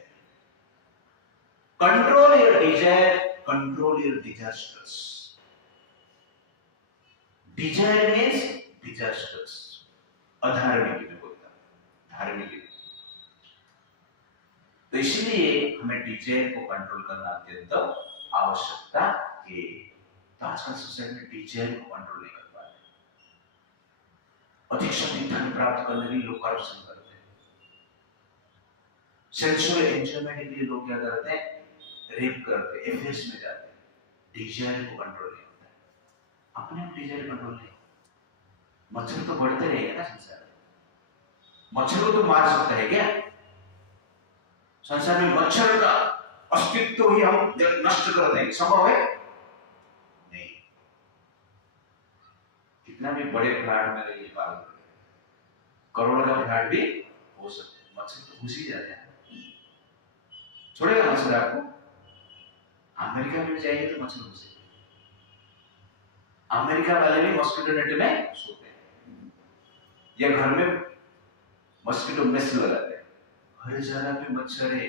Control your desire, control your disasters. Desire means disasters. अधार्मिक में बोलता, धार्मिक। तो इसलिए हमें डिजायर को कंट्रोल करना अत्यंत आवश्यकता है। तो आजकल सोसाइटी में डिजायर को कंट्रोल नहीं कर पा रहे, अधिक से अधिक धन प्राप्त करने के लिए लोग करप्शन करते हैं, सेक्सुअल एंजॉयमेंट के लिए लोग क्या करते हैं? रेप करते हैं, एफएस में जाते हैं। डिजायर को कंट्रोल नहीं होता है, अपने आप डिजायर कंट्रोल नहीं। मच्छर तो बढ़ते रहेगा ना संसार में, मच्छर को तो मार सकता है क्या? संसार में मच्छर का अस्तित्व ही हम नष्ट कर देंगे, संभव है? नहीं। कितना भी बड़े फ्लैट में रहिए, पालन करोड़ का फ्लैट भी हो सकता है, मच्छर तो घुस ही जाते हैं। छोड़ेगा मच्छर आपको? अमेरिका में जाइए तो मच्छर घुसे। अमेरिका वाले भी मॉस्किटो नेट में सोते हैं या घर में मॉस्किटो मेस लगाते हैं। हर जगह पे मच्छर है।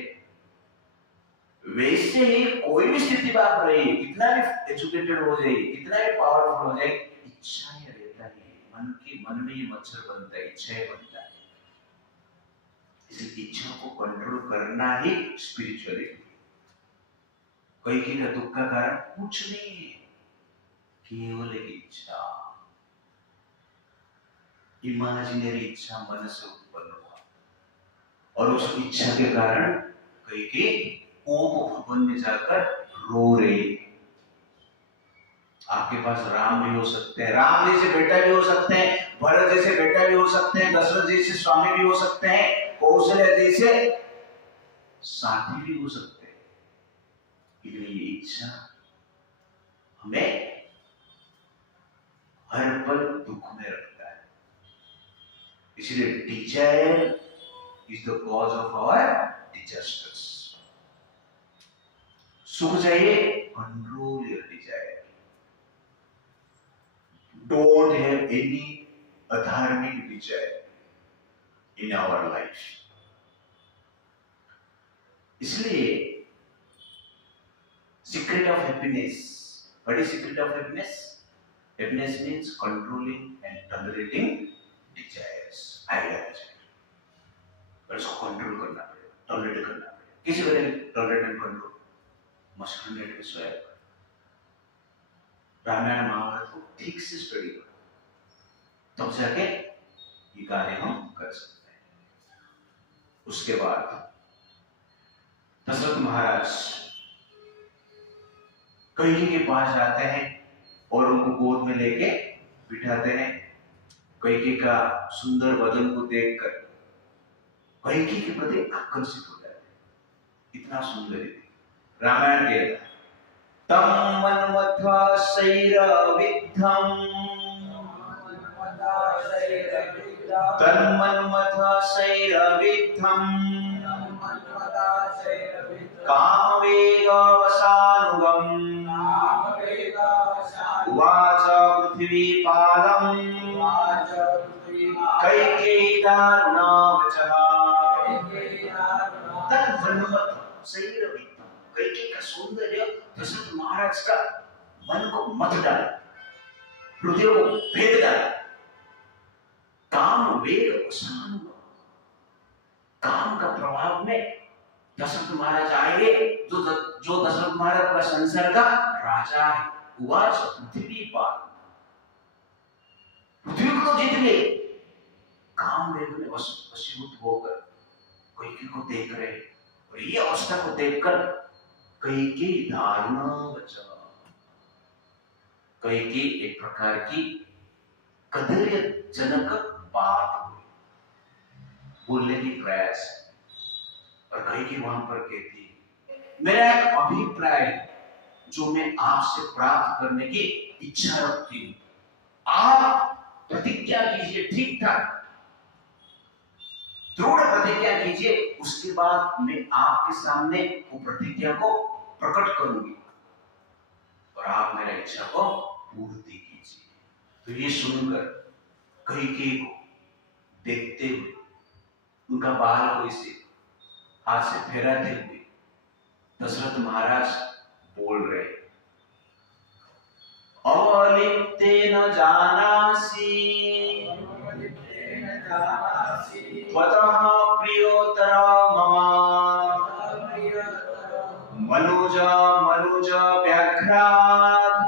वैसे ही कोई भी स्थिति में आप रहिए, कितना भी एजुकेटेड हो जाइए, कितना भी पावरफुल हो जाए, इच्छा ही रहता है, मन में ये मच्छर बनता है, इच्छा बनता है। इसलिए इच्छा को कंट्रोल करना ही स्पिरिचुअलिटी। कोई की दुख का कारण कुछ नहीं है, केवल एक इच्छा, इमेजिनरी इच्छा मन से उत्पन्न हुआ, और उस इच्छा के कारण कई के कोप भवन में जाकर रो रही। आपके पास राम भी हो सकते हैं, राम जैसे बेटा भी हो सकते हैं, भरत जैसे बेटा भी हो सकते हैं, दशरथ जैसे स्वामी भी हो सकते हैं, कौशल्या जैसे साथी भी हो सकते हैं। इसलिए इच्छा हमें हर पल दुख में रखता है। इसलिए desire is the cause of our disasters. सुख चाहिए, control your desire. Don't have any adharmic desire in our life. इसलिए secret of happiness. What is secret of happiness? Happiness means controlling and tolerating desires. पर इसको control करना पड़ेगा, tolerate करना पड़ेगा। किसी करेंगे tolerate and control? Masculine net में सोया, रामायण महाभारत को ठीक से स्टडी करो, तब जाके ये कार्य हम कर सकते हैं। उसके बाद दशरथ महाराज कैकेयी के पास जाते हैं और उनको गोद में लेके बिठाते हैं। कैकेयी का सुंदर बदन को देखकर कैकेयी के प्रति आकर्षित हो जाते हैं, इतना सुंदर है। रामायण कहता है तम मन्मथ्वा शैरविद्धं तन्मन्मथ्वा शैरविद्धं कामवेगवशानुगं उवाच पृथ्वीपालं कैकेयी दारुणावचः तन्मन्मथ्वा शैरविद्धं। कैकेयी का सौंदर्य दशरथ महाराज का मन को मत डाला, हृदय को भेद डाला। काम वेग वशानुगम, काम का प्रभाव में दशरथ महाराज आएंगे, जो दशरथ महाराज का संसार का राजा है। उवाच पृथ्वीपाल, पृथ्वी को जीत ले। काम वेग में वशीभूत होकर कैकेयी को देख रहे, और ये अवस्था को देखकर कैकेयी दारुणावचः, कैकेयी एक प्रकार की कदर्यजनक बात हुई, बोलने की प्रयास। और कैकेयी वहां पर कहती मेरा एक अभिप्राय जो मैं आपसे प्राप्त करने की इच्छा रखती हूं, आप प्रतिज्ञा कीजिए, ठीक ठाक दृढ़ प्रतिज्ञा कीजिए, उसके बाद मैं आपके सामने वो प्रतिज्ञा को प्रकट करूंगी और आप मेरा इच्छा को पूर्ति कीजिए। तो ये सुनकर कैकेयी को देखते हुए, उनका बाल को इसे हाथ से फेराते हुए दशरथ महाराज बोल रहे अवलिप्तेन जानासि त्वतः प्रियोतर मम मनुज व्याघ्रात्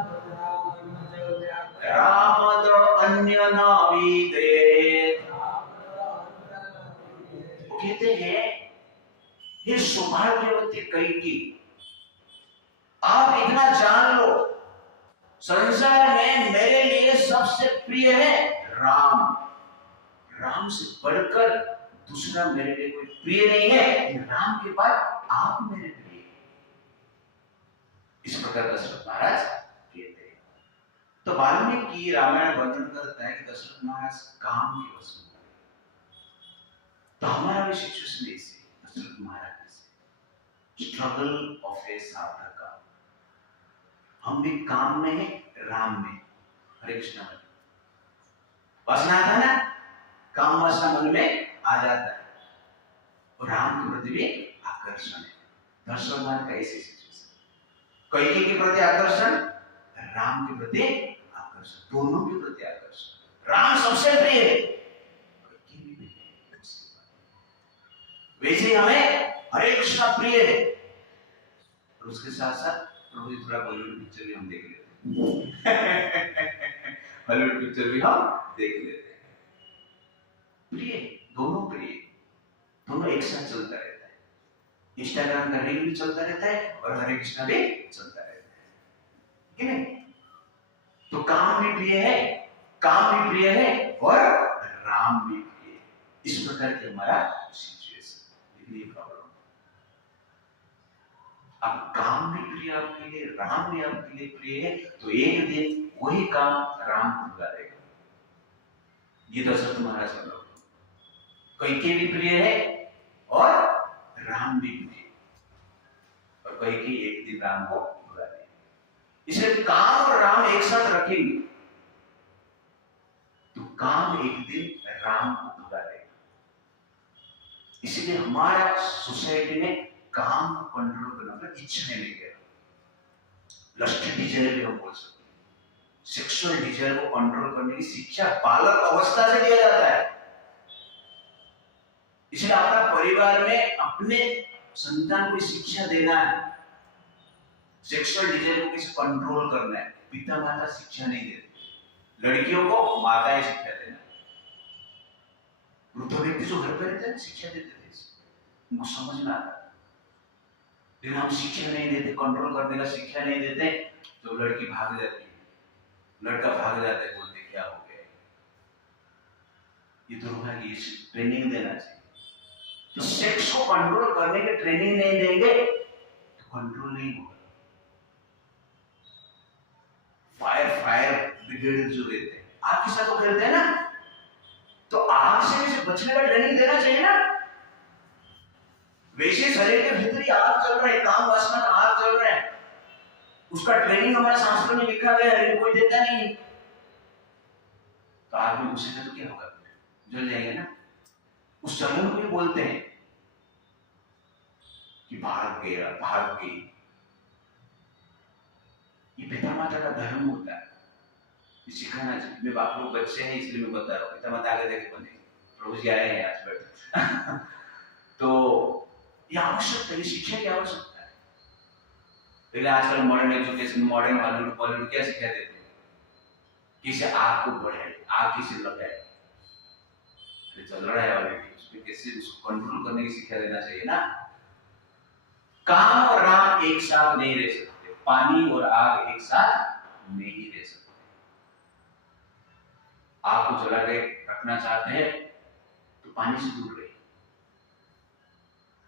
रामद अन्य न विदेत। वो कहते हैं ये सौभाग्यवती कैकेयी, आप इतना जान लो संसार में मेरे लिए सबसे प्रिय है राम, राम से बढ़कर दूसरा मेरे लिए कोई प्रिय नहीं है, राम के बाद आप मेरे प्रिय। इस प्रकार दशरथ महाराज कहते हैं। तो वाल्मीकि रामायण वर्णन करता है कि दशरथ महाराज काम के वश में। तो हमारा भी सिचुएशन ऐसे दशरथ महाराज से स्ट्रगल ऑफ ए साधक। हम भी काम में है, राम में। हरे कृष्णा। वासना था ना, काम वासना मन में आ जाता है और राम के प्रति भी आकर्षण है। दशरथ महाराज का ऐसी सिचुएशन, कैकेयी के प्रति आकर्षण, राम के प्रति आकर्षण, दोनों के प्रति आकर्षण। राम सबसे प्रिय है, कैकेयी भी प्रिय है। वैसे हमें हरे कृष्णा प्रिय है और उसके साथ साथ प्रभु जी थोड़ा बॉलीवुड पिक्चर भी हम देख लेते हैं। हॉलीवुड पिक्चर भी हम देख लेते हैं। प्रिय, दोनों प्रिय, दोनों एक साथ चलता रहता है। इंस्टाग्राम का रील भी चलता रहता है और हरे कृष्णा भी चलता रहता है, कि नहीं? तो काम भी प्रिय है, काम भी प्रिय है और राम भी प्रिय है। इस प्रकार की हमारा सिचुएशन। लेकिन ये प्रॉब्लम, अब काम भी प्रिय आपके लिए, राम भी आपके लिए प्रिय है, तो एक दिन वही काम राम को भुला देगा। ये दशरथ महाराज का प्रॉब्लम। कैकेयी भी प्रिय है और राम भी प्रिय, और कैकेयी एक दिन राम को भुला देगा। इसलिए काम और राम एक साथ रखेंगे तो काम एक दिन राम को भुला देगा। इसलिए हमारा सोसाइटी में काम को कंट्रोल करना मतलब इच्छा नहीं लेगा। लस्ट डिजायर भी हम बोल सकते हैं। सेक्सुअल डिजायर को कंट्रोल करने की शिक्षा बालक अवस्था से दिया जाता है। इसलिए आपका परिवार में अपने संतान को शिक्षा देना है, सेक्सुअल डिजायर को कैसे कंट्रोल करना है। पिता माता शिक्षा नहीं देते, लड़कियों को माताएं शिक्षा देना। वृद्ध व्यक्ति जो घर पे रहते हैं शिक्षा देते थे, उनको समझ में आता। लेकिन हम शिक्षा नहीं देते, कंट्रोल करने का शिक्षा नहीं देते, तो लड़की भाग जाती है, लड़का भाग जाता है, बोलते क्या हो गया। ये दुर्भाग्य। ये ट्रेनिंग देना चाहिए। तो सेक्स को कंट्रोल करने की ट्रेनिंग नहीं देंगे तो कंट्रोल नहीं होगा। फायर ब्रिगेड जो रहते हैं, आग के साथ तो खेलते हैं ना, तो आग से कैसे बचने का ट्रेनिंग देना चाहिए ना। वैसे शरीर के भीतर ही आग चल रहा है, काम वासना का आग चल रहा है, उसका ट्रेनिंग हमारे शास्त्रों में लिखा गया है, कोई देता नहीं। तो आग में घुसेगा तो क्या होगा, जल जाएंगे ना। उस जलन को बोलते हैं कि भाग गया, भाग गई। ये पिता माता का धर्म होता है, ये सिखाना चाहिए। मैं बाप लोग बच्चे हैं इसलिए मैं बता रहा हूँ, पिता माता आगे देखे बने, प्रभु जी आए हैं आज बैठे। तो ये आवश्यकता है, शिक्षा की आवश्यकता है। लेकिन आजकल मॉडर्न एजुकेशन, मॉडर्न हॉलीवुड क्या सिखा देते हैं, किसी आग को बढ़ाए, आग किसी लगाए, चल रहा है ऑलरेडी, उसमें कैसे उसको कंट्रोल करने की शिक्षा देना चाहिए ना। काम और राम एक साथ नहीं रह सकते, पानी और आग एक साथ नहीं रह सकते। आग को जला के रखना चाहते हैं तो पानी से दूर रहिए,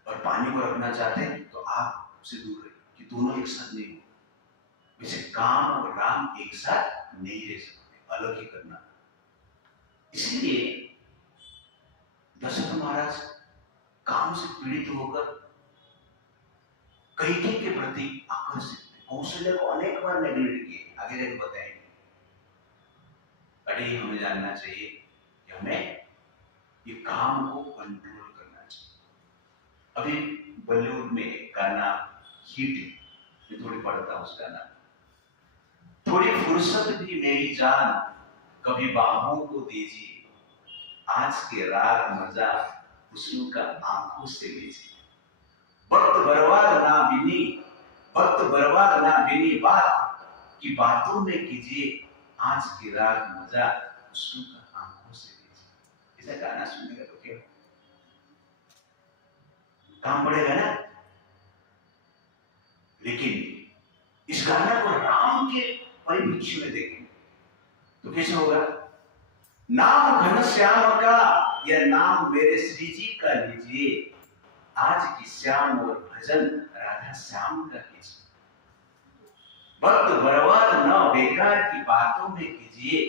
और पानी को रखना चाहते हैं तो आग से दूर रहिए, कि दोनों एक साथ नहीं हो। वैसे काम और राम एक साथ नहीं रह सकते, अलग ही करना। इसलिए दशरथ महाराज काम से पीड़ित होकर कैकेयी के प्रति आकर्षित थे। कौशल्य को अनेक बार नेग्लेक्ट किए, आगे जाकर बताएंगे। अरे हमें जानना चाहिए कि हमें ये काम को कंट्रोल करना चाहिए। अभी बॉलीवुड में गाना हिट है, मैं थोड़ी पढ़ता हूँ उस गाना। थोड़ी फुर्सत भी मेरी जान कभी बाहों को दीजिए, आज के रात मजा हुस्न का आंखों से लीजिए। वक्त बर्बाद ना बिनी, वक्त बर्बाद ना बिनी, बात की बातों में कीजिए, आज की रात मजा हुस्न का आंखों से लीजिए। ऐसा गाना सुनेगा तो क्या काम पड़ेगा ना। लेकिन इस गाना को राम के परिप्रेक्ष्य में देखें तो कैसे होगा। नाम घनश्याम का या नाम मेरे श्री जी का लीजिए, आज की श्याम और भजन राधा श्याम का कीजिए। वक्त बर्बाद न बेकार की बातों में कीजिए,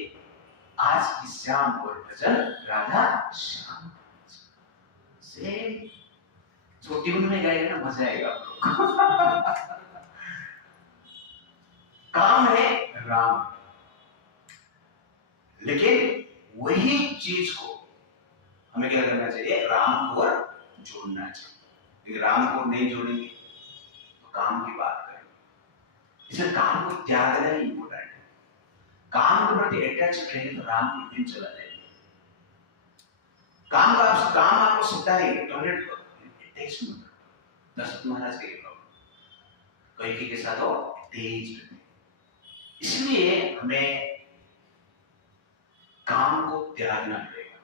आज की शाम और भजन राधा श्याम से। छोटी में गाएगा ना, मजा आएगा आप लोग। काम है राम, लेकिन वही चीज को हमें क्या करना चाहिए, राम को जोड़ना चाहिए। लेकिन राम को नहीं जोड़ेंगे तो काम की बात करेंगे। इसलिए काम को त्यागना ही इम्पोर्टेंट है। काम के प्रति अटैच रहेंगे तो राम को दिन चला जाएगा। काम आपको सिखाएंगे, टॉयलेट अटैचमेंट। दशरथ महाराज के प्रॉब्लम कैकेयी के साथ वो तेज, इसलिए हमें काम को त्यागना पड़ेगा,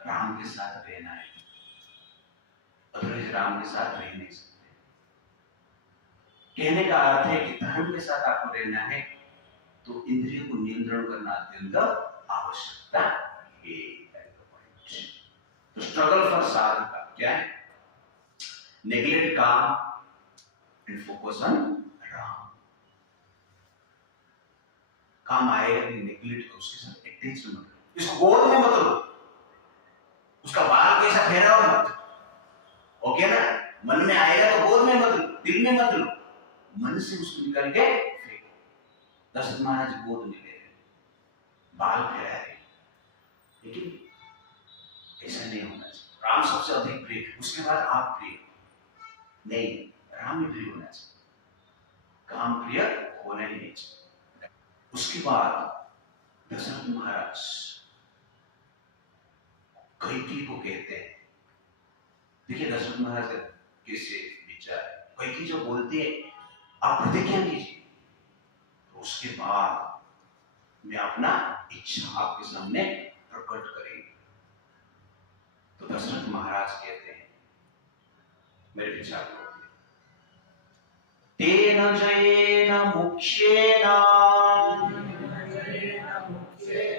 राम के साथ रहना है। अदरवाइज राम के साथ रह नहीं सकते। कहने का अर्थ है कि धर्म के साथ आपको रहना है तो इंद्रियों को नियंत्रण करना अत्यंत आवश्यकता है। तो स्ट्रगल फॉर साधना क्या है, नेग्लेक्ट काम एंड फोकस ऑन राम। काम आएगा नहीं, नेग्लेक्ट करो, उसके साथ अटैच मत करो, इसको गोद में मत लो, उसका बाल कैसा फहराओ मत, ओके ना। मन में आएगा तो गोद में मत लो, दिल में मत लो, मन से उसको निकाल के फेंको। दशरथ महाराज गोद में ले रहे, बाल फहरा रहे, लेकिन ऐसा नहीं होना चाहिए। राम सबसे अधिक प्रिय, उसके बाद आप प्रिय नहीं, राम ही प्रिय होना चाहिए, काम प्रिय होना ही नहीं चाहिए। उसके बाद दशरथ महाराज कैकेयी को कहते हैं, देखिए दशरथ महाराज का कैसे विचार। कैकेयी जो बोलते हैं आप प्रतिज्ञा कीजिए, तो उसके बाद मैं अपना इच्छा आपके सामने प्रकट करेंगे। तो दशरथ महाराज कहते हैं, मेरे विचार को, तेन जयेन मुख्येन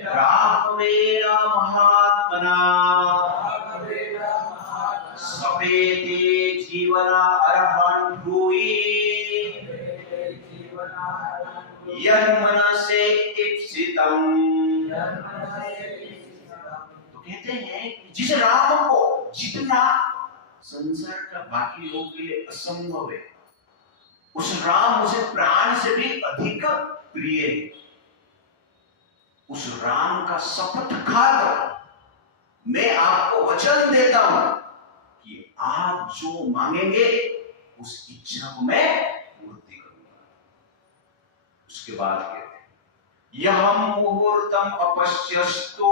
राघवेन महात्मना सपेते जीवना अर्हन् ब्रूहि यन्मनसे इप्सितम्। तो कहते हैं जिस राम को जितना संसार का बाकी लोगों के लिए असंभव है, उस राम मुझे प्राण से भी अधिक प्रिय है। उस राम का शपथ खाकर मैं आपको वचन देता हूं कि आप जो मांगेंगे उस इच्छा को मैं पूर्ति करूंगा। उसके बाद कहते हैं, यह मुहूर्तम अपश्यस्तु,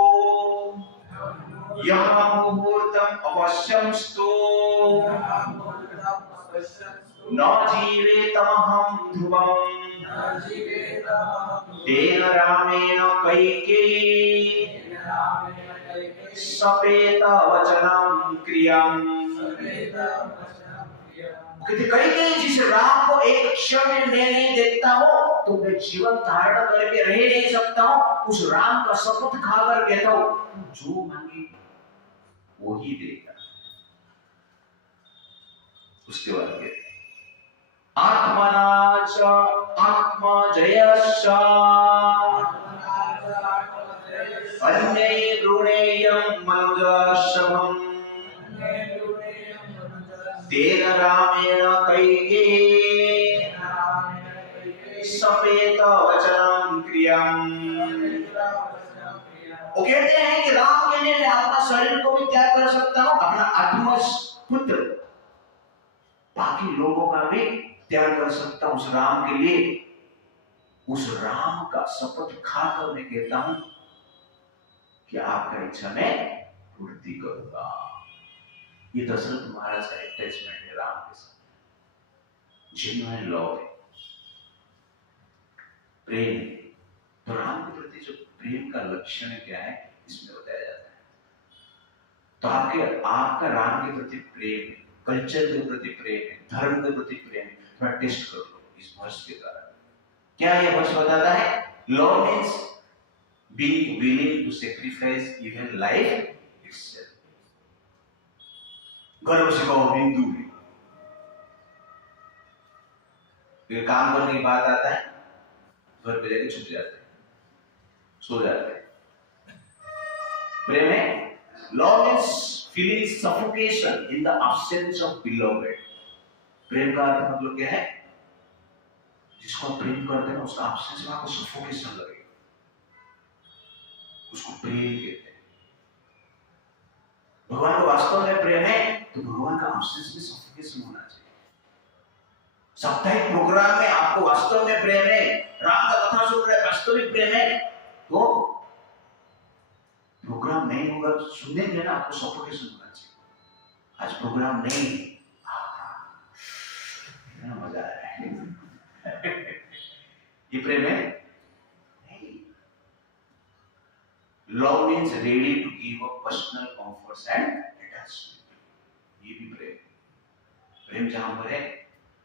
यह मुहूर्तम अवश्यमस्तु न जीवेतमहं ध्रुवम् तेन रामेण कैकेयी सपेत वचनं क्रियम्। कैकेयी जिस राम को एक क्षण में मैं नहीं देखता हूं तो मैं जीवन धारण करके रह नहीं सकता हूं। उस राम का शपथ खाकर कहता हूं जो मांगे वो ही देगा। उसके बाद कहते हैं, आत्मना च आत्मजयश्च अन्ये ऋणेयं मनुजशमम् तेन रामेण कैकेयी सपेत वचनं क्रियम्। वो कहते हैं कि राम के लिए मैं अपना शरीर को भी त्याग कर सकता हूं, अपना आत्मपुत्र बाकी लोगों का भी त्याग कर सकता हूं उस राम के लिए। उस राम का शपथ खाकर मैं कहता हूं कि आपका इच्छा मैं पूर्ति करूंगा। ये दशरथ महाराज का अटैचमेंट है राम के साथ, जेन्युइन लव है, प्रेम। तो राम के प्रति जो प्रेम का लक्षण क्या है इसमें बताया जाता है। तो आपका राम के प्रति प्रेम है, कल्चर के प्रति प्रेम है, धर्म के प्रति प्रेम है, थोड़ा टेस्ट कर लो इस वर्ष के द्वारा। क्या यह वर्ष बताता है? Love means being willing to sacrifice even life itself. गर्व से कहो हिंदू है, फिर काम करने की बात आता है घर पे जाके छुप जाते हैं, सो जाते हैं। प्रेम है, love means feeling suffocation in the absence of beloved. प्रेम का अर्थ मतलब क्या है? जिसको आप प्रेम करते हैं ना, उसका एब्सेंस में आपको सफोकेशन लगेगा, उसको प्रेम कहते हैं। भगवान को वास्तव में प्रेम है तो भगवान का एब्सेंस में सफोकेशन होना चाहिए। साप्ताहिक प्रोग्राम में आपको वास्तव में प्रेम है, राम का कथा सुन रहे वास्तविक प्रेम है, तो प्रोग्राम नहीं होगा, सुनने के ना आपको सफोकेशन होना चाहिए। आज प्रोग्राम नहीं, इतना मजा आ रहा है ये प्रेम है नहीं। Love means ready to give up personal comforts and attachment, ये भी प्रेम। प्रेम जहां पर है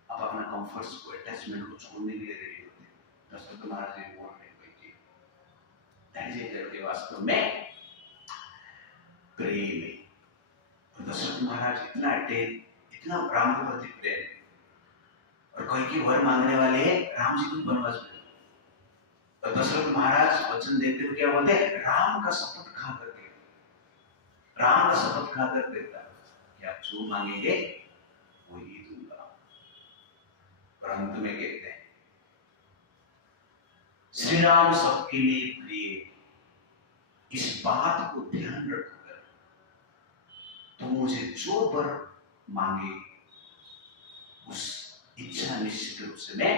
आप अपना कंफर्ट्स को, अटैचमेंट को छोड़ने के लिए रेडी होते हैं। दशरथ महाराज ने बोल रहे के वास्तव में प्रेम है। और दशरथ महाराज इतना राम के प्रति प्रेम, और कोई की वर मांगने वाले हैं राम जी को वनवास में। और दशरथ महाराज वचन देते हुए क्या बोलते हैं? राम का शपथ खाकर के, राम का शपथ खाकर देता कि आप जो मांगेंगे वो ही दूंगा। और अंत में कहते हैं श्री राम सबके लिए प्रिय, इस बात को ध्यान रखकर तो मुझे जो वर मांगे उस इच्छा निश्चित रूप से मैं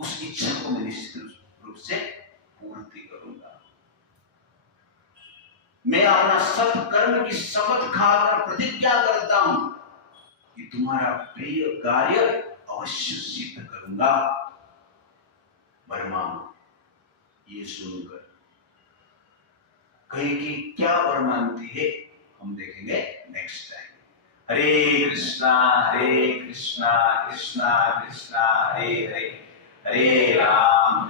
उस इच्छा को मैं निश्चित रूप से पूर्ति करूंगा। मैं अपना सत्कर्म की शपथ खाकर प्रतिज्ञा करता हूं कि तुम्हारा प्रिय कार्य अवश्य सिद्ध करूंगा। वर्मा ये सुनकर कहीं की क्या वर मांगती है हम देखेंगे नेक्स्ट टाइम। हरे कृष्णा कृष्णा कृष्णा हरे हरे, हरे राम